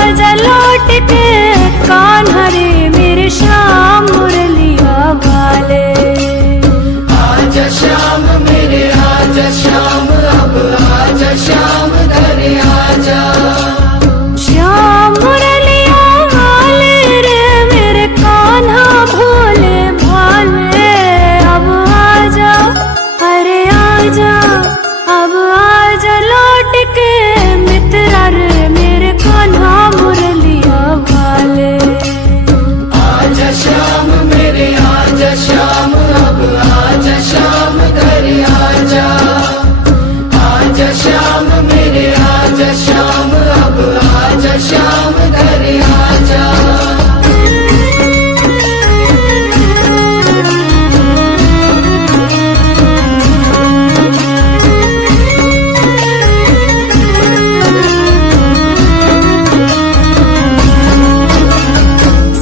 आजा लौट के कान्हा रे मेरे श्याम मुरलिया वाले। आजा श्याम मेरे आजा श्याम, अब आजा श्याम घर आजा। श्याम मुरलिया वाले रे मेरे कान्हा भोले भाले। अब आजा, अरे आजा, अब आजा लौट के मित्रा रे मेरे कान्हा मुरलिया वाले। आजा श्याम मेरे आजा श्याम, अब आजा श्याम घर आजा। आजा श्याम मेरे आजा श्याम, अब आजा श्याम घर आजा।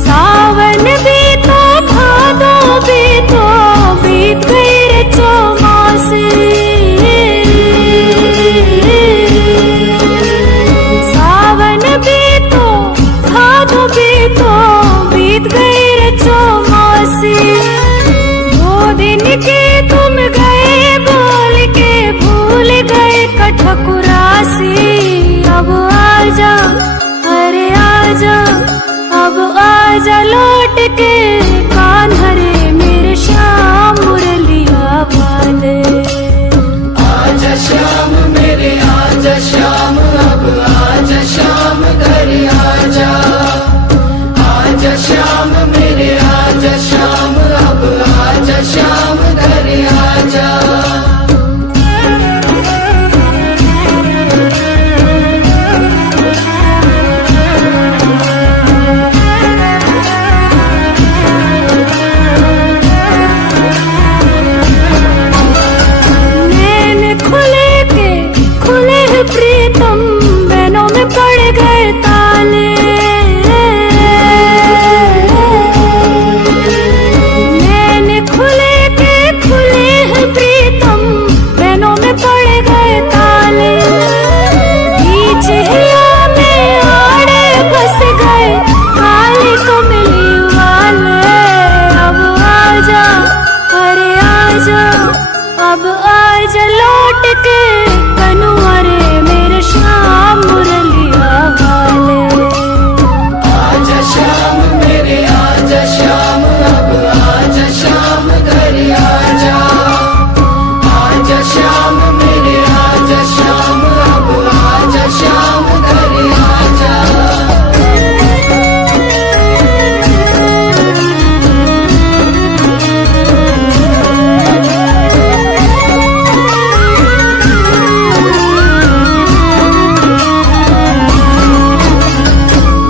सावन बीतो भादो बीतो बीत गई रे चौमासी। सावन बीतो भादो बीतो बीत गई रे चौमासी। 2 दिन के तुम गए बोल के भूल गए कठकुरासी। अब आजा, अरे आजा, अब आजा लौट के कान्हा रे मेरे श्याम मुरलिया वाले। आजा श्याम मेरे आजा श्याम, अब आजा श्याम घर आजा। आजा श्याम मेरे आजा श्याम, अब आजा श्याम घर आजा। नैन खुले के खुले हैं प्रीतम, बहनों में पड़ गए ताले। नैन खुले के खुले हैं प्रीतम, बहनों में पड़ गए ताले। बीच हिया में आड़े बस गए काली कमली वाले। अब आजा, अरे आजा, अब आजा लौट के कनुआ रे मेरे श्याम मुरलिया वाले। आजा श्याम मेरे आजा श्याम, अब आजा श्याम घर आजा। आजा श्याम मेरे आजा श्याम, अब आजा श्याम घर आजा।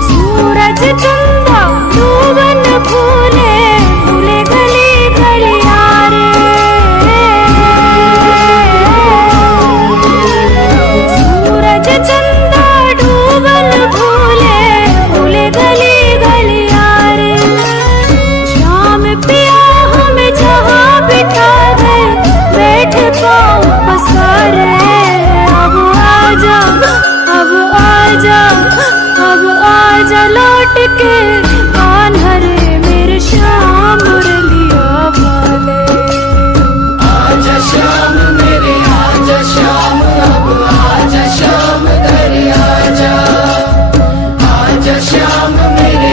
सूरज चंदा डूबन भूले भूले गली गलिया रे। सूरज चंदा डूबन भूले भूले गली गलिया रे। श्याम पिया हमें जहाँ बिठा गए बैठ पाँव पसारे। अब आजा, अब आजा, अब आजा लौट के कान्हा रे मेरे श्याम मुरलिया वाले। आजा श्याम मेरे आजा श्याम, अब आजा श्याम घर आजा। आजा श्याम मेरे